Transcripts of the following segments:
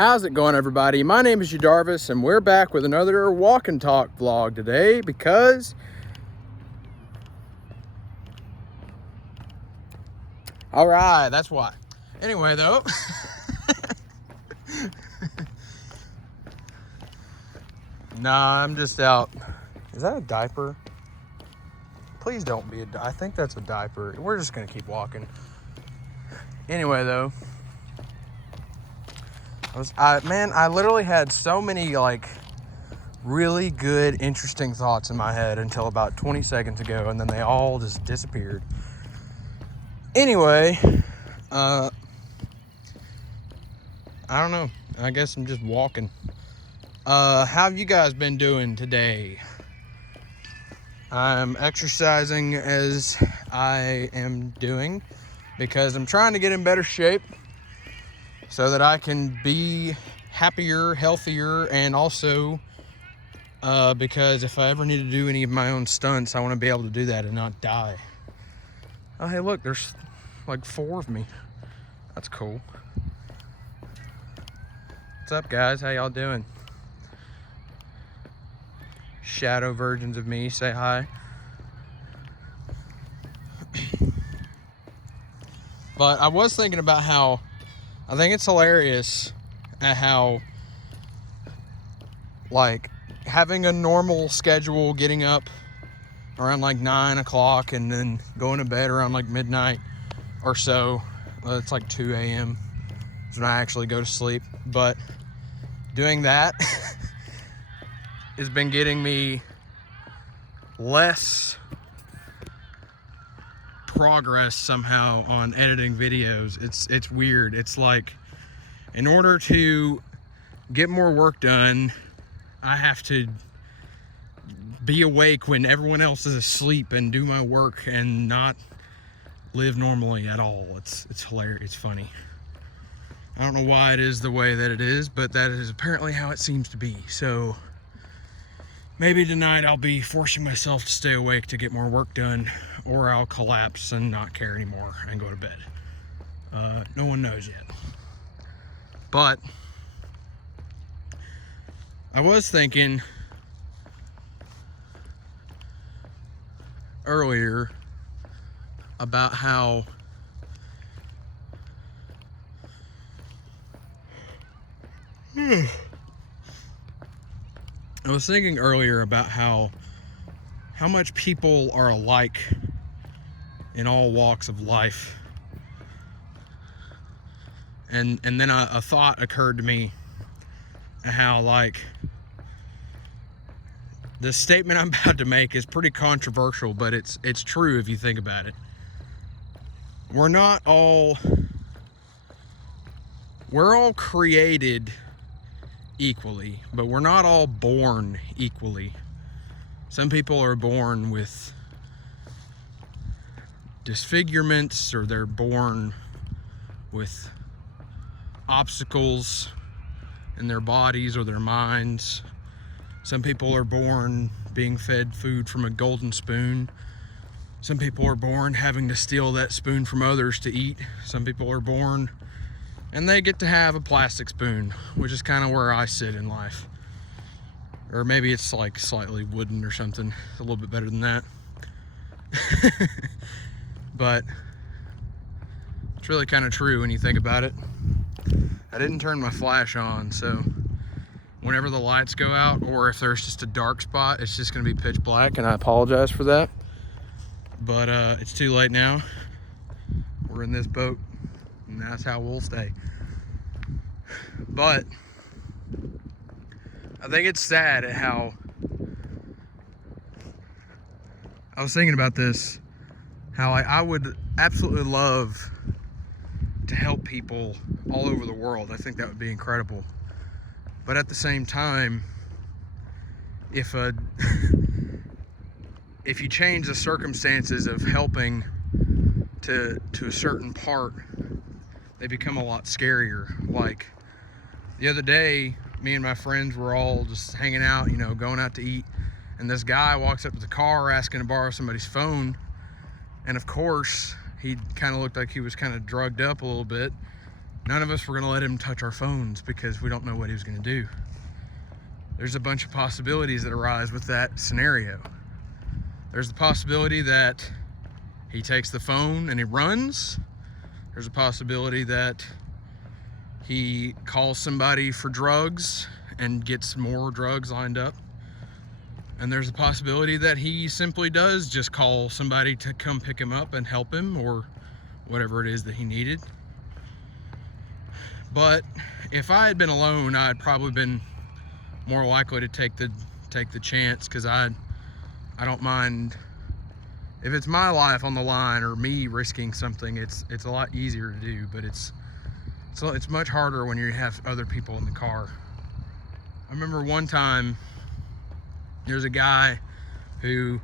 How's it going, everybody? My name is Jarvis, and we're back with another walk and talk vlog today because all right, that's why. Anyway, though, nah, I'm just out. Is that a diaper? Please don't be I think that's a diaper. We're just gonna keep walking. Anyway, though, I literally had so many really good, interesting thoughts in my head until about 20 seconds ago, and then they all just disappeared. Anyway, I don't know. I guess I'm just walking. How have you guys been doing today? I'm exercising as I am doing because I'm trying to get in better shape so that I can be happier, healthier, and also because if I ever need to do any of my own stunts, I want to be able to do that and not die. Oh, hey, look, there's like 4 of me. That's cool. What's up, guys? How y'all doing? Shadow versions of me, say hi. But I was thinking about how I think it's hilarious at how having a normal schedule, getting up around 9 o'clock and then going to bed around midnight or so. It's 2 a.m. is when I actually go to sleep. But doing that has been getting me less progress somehow on editing videos. It's weird. It's in order to get more work done, I have to be awake when everyone else is asleep and do my work and not live normally at all. It's hilarious. It's funny. I don't know why it is the way that it is, but that is apparently how it seems to be. So maybe tonight I'll be forcing myself to stay awake to get more work done, or I'll collapse and not care anymore and go to bed. No one knows yet. But I was thinking earlier about how how much people are alike in all walks of life. And then a thought occurred to me how the statement I'm about to make is pretty controversial, but it's true if you think about it. We're all created equally, but we're not all born equally. Some people are born with disfigurements, or they're born with obstacles in their bodies or their minds. Some people are born being fed food from a golden spoon. Some people are born having to steal that spoon from others to eat. Some people are born and they get to have a plastic spoon, which is kind of where I sit in life. Or maybe it's slightly wooden or something, a little bit better than that. But it's really kind of true when you think about it. I didn't turn my flash on, so whenever the lights go out, or if there's just a dark spot, it's just gonna be pitch black, and I apologize for that. But it's too late now. We're in this boat, and that's how we'll stay. But I think it's sad at how I was thinking about this, how I would absolutely love to help people all over the world. I think that would be incredible. But at the same time, if you change the circumstances of helping to a certain part, they become a lot scarier. The other day, me and my friends were all just hanging out, going out to eat, and this guy walks up to the car asking to borrow somebody's phone, and of course he kind of looked like he was kind of drugged up a little bit, none of us were going to let him touch our phones because we don't know what he was going to do. There's a bunch of possibilities that arise with that scenario. There's the possibility that he takes the phone and he runs. There's a possibility that he calls somebody for drugs and gets more drugs lined up. And there's a possibility that he simply does just call somebody to come pick him up and help him, or whatever it is that he needed. But if I had been alone, I'd probably been more likely to take the chance, because I don't mind if it's my life on the line or me risking something. It's a lot easier to do, but it's much harder when you have other people in the car. I remember one time there's a guy who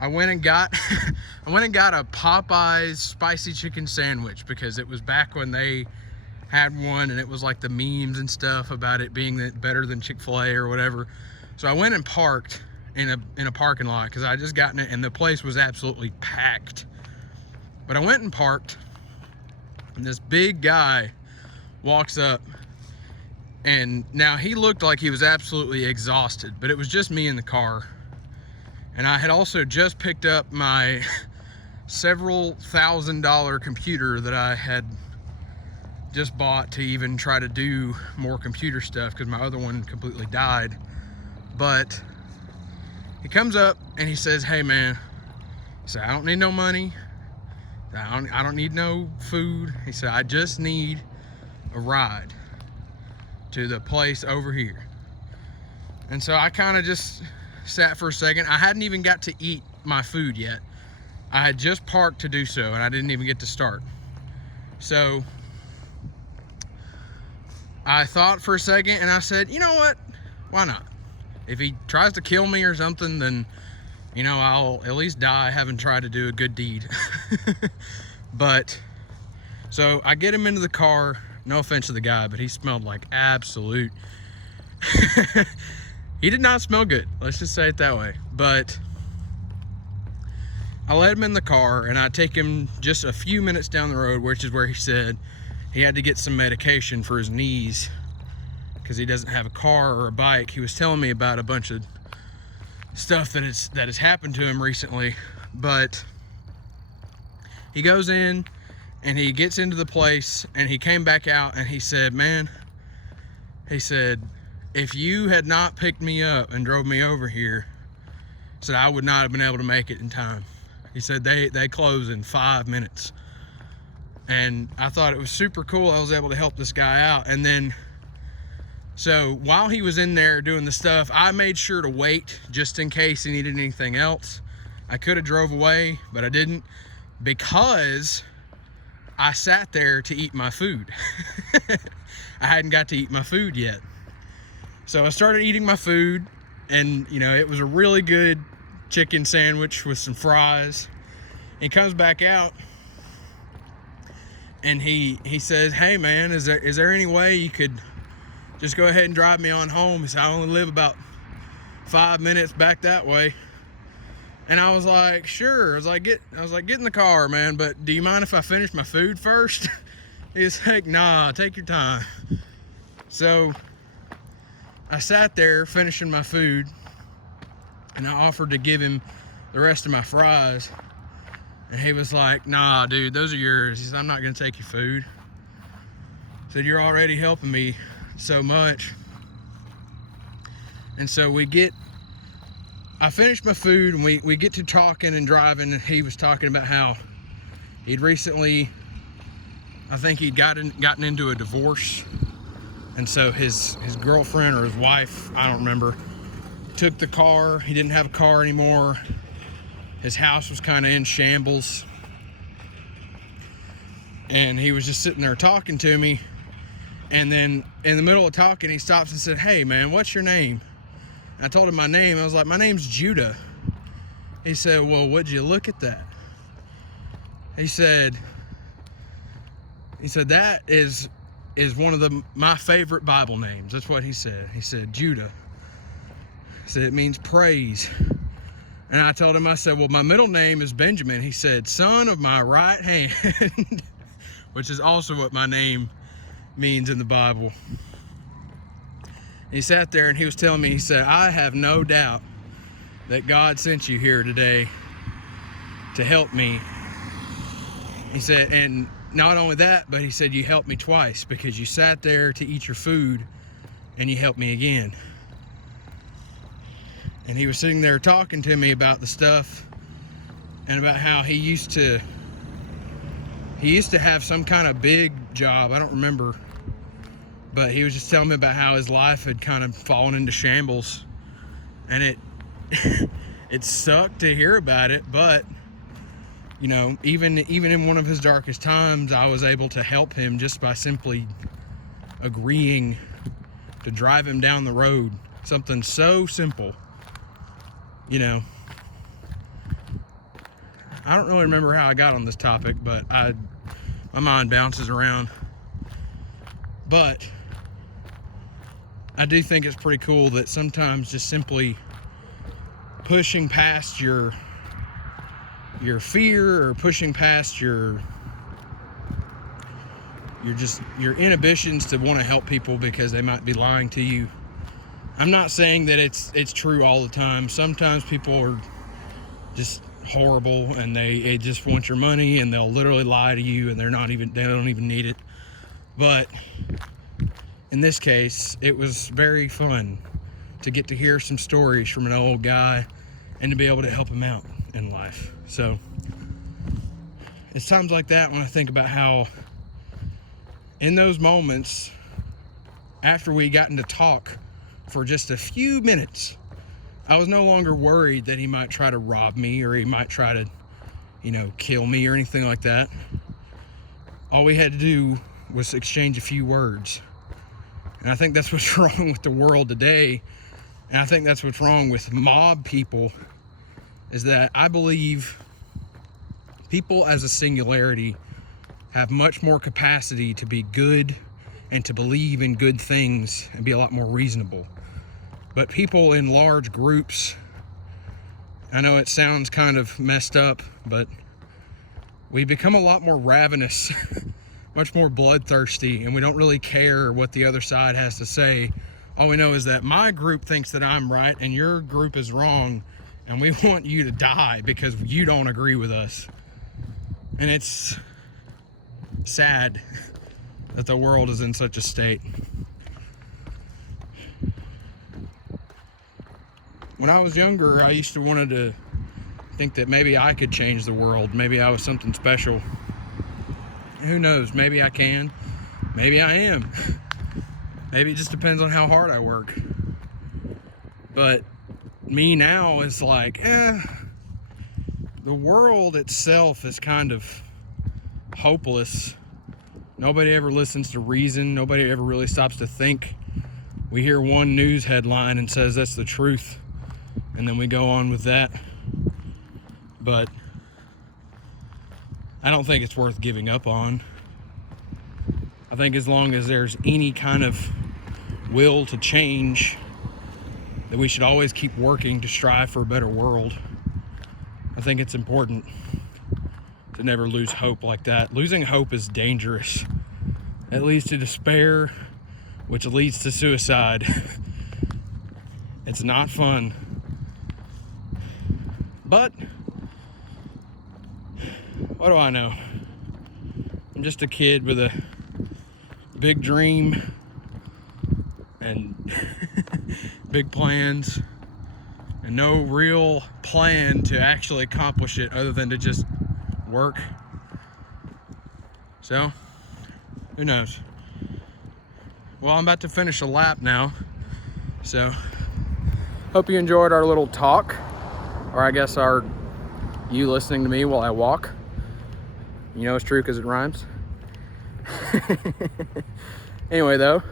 I went and got a Popeyes spicy chicken sandwich, because it was back when they had one and it was like the memes and stuff about it being better than Chick-fil-A or whatever. So I went and parked in a parking lot, because I just gotten it and the place was absolutely packed. But I went and parked, and this big guy walks up, and now he looked like he was absolutely exhausted, but it was just me in the car. And I had also just picked up my several $1,000 computer that I had just bought to even try to do more computer stuff, because my other one completely died. But he comes up and he says, "Hey man," he said, "I don't need no money. I don't need no food." He said, "I just need a ride to the place over here." And so I kind of just sat for a second. I hadn't even got to eat my food yet. I had just parked to do so, and I didn't even get to start. So I thought for a second, and I said, you know what? Why not? If he tries to kill me or something, then, you know, I'll at least die having tried to do a good deed. But, so I get him into the car. No offense to the guy, but he smelled like absolute... He did not smell good. Let's just say it that way. But I let him in the car, and I take him just a few minutes down the road, which is where he said he had to get some medication for his knees, because he doesn't have a car or a bike. He was telling me about a bunch of stuff that has happened to him recently. But he goes in and he gets into the place, and he came back out and he said, "Man," he said, "if you had not picked me up and drove me over here," he said, "I would not have been able to make it in time." He said they close in 5 minutes. And I thought it was super cool I was able to help this guy out. And then, so while he was in there doing the stuff, I made sure to wait just in case he needed anything else. I could have drove away, but I didn't, because I sat there to eat my food. I hadn't got to eat my food yet. So I started eating my food, and you know, it was a really good chicken sandwich with some fries. He comes back out, and he says, "Hey man, is there any way you could just go ahead and drive me on home?" He said, "I only live about 5 minutes back that way." And I was like, "Sure." I was like, "Get in the car, man, but do you mind if I finish my food first?" He's like, "Nah, take your time." So I sat there finishing my food, and I offered to give him the rest of my fries. And he was like, "Nah, dude, those are yours." He said, "I'm not going to take your food." He said, "You're already helping me so much." And so I finished my food, and we get to talking and driving, and he was talking about how he'd recently, I think he'd gotten into a divorce. And so his girlfriend or his wife, I don't remember, took the car. He didn't have a car anymore. His house was kind of in shambles. And he was just sitting there talking to me. And then in the middle of talking, he stops and said, "Hey man, what's your name?" And I told him my name. I was like, "My name's Judah." He said, "Well, would you look at that?" He said, "That is one of my favorite Bible names." That's what he said. He said, "Judah." He said, "It means praise." And I told him, I said, "Well, my middle name is Benjamin." He said, "Son of my right hand," which is also what my name means in the Bible. He sat there and he was telling me, he said, I have no doubt that God sent you here today to help me. He said, and not only that, but he said, you helped me twice because you sat there to eat your food and you helped me again. And he was sitting there talking to me about the stuff and about how he used to have some kind of big job. I don't remember, but he was just telling me about how his life had kind of fallen into shambles, and it it sucked to hear about it. But you know, even in one of his darkest times, I was able to help him just by simply agreeing to drive him down the road. Something so simple, you know. I don't really remember how I got on this topic, but my mind bounces around. But I do think it's pretty cool that sometimes just simply pushing past your fear, or pushing past your inhibitions to want to help people because they might be lying to you. I'm not saying that it's true all the time. Sometimes people are just horrible and they just want your money and they'll literally lie to you and they don't even need it. But in this case, it was very fun to get to hear some stories from an old guy and to be able to help him out in life. So it's times like that when I think about how in those moments, after we gotten to talk for just a few minutes, I was no longer worried that he might try to rob me or he might try to, kill me or anything like that. All we had to do was exchange a few words. And I think that's what's wrong with the world today. And I think that's what's wrong with mob people, is that I believe people as a singularity have much more capacity to be good and to believe in good things and be a lot more reasonable. But people in large groups, I know it sounds kind of messed up, but we become a lot more ravenous, much more bloodthirsty, and we don't really care what the other side has to say. All we know is that my group thinks that I'm right and your group is wrong, and we want you to die because you don't agree with us. And it's sad that the world is in such a state. When I was younger, I used to wanted to think that maybe I could change the world. Maybe I was something special. Who knows? Maybe I can. Maybe I am. Maybe it just depends on how hard I work. But me now is like, the world itself is kind of hopeless. Nobody ever listens to reason. Nobody ever really stops to think. We hear one news headline and says that's the truth, and then we go on with that. But I don't think it's worth giving up on. I think as long as there's any kind of will to change, that we should always keep working to strive for a better world. I think it's important to never lose hope like that. Losing hope is dangerous. It leads to despair, which leads to suicide. It's not fun. But what do I know? I'm just a kid with a big dream and big plans and no real plan to actually accomplish it other than to just work. So, who knows? Well, I'm about to finish a lap now. So, hope you enjoyed our little talk, or I guess you listening to me while I walk. You know it's true because it rhymes. Anyway, though,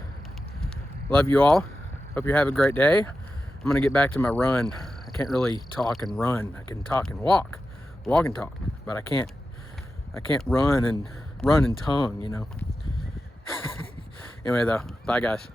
love you all. Hope you have a great day. I'm gonna get back to my run. I can't really talk and run. I can talk and walk and talk, but I can't run and tongue, Anyway, though, bye guys.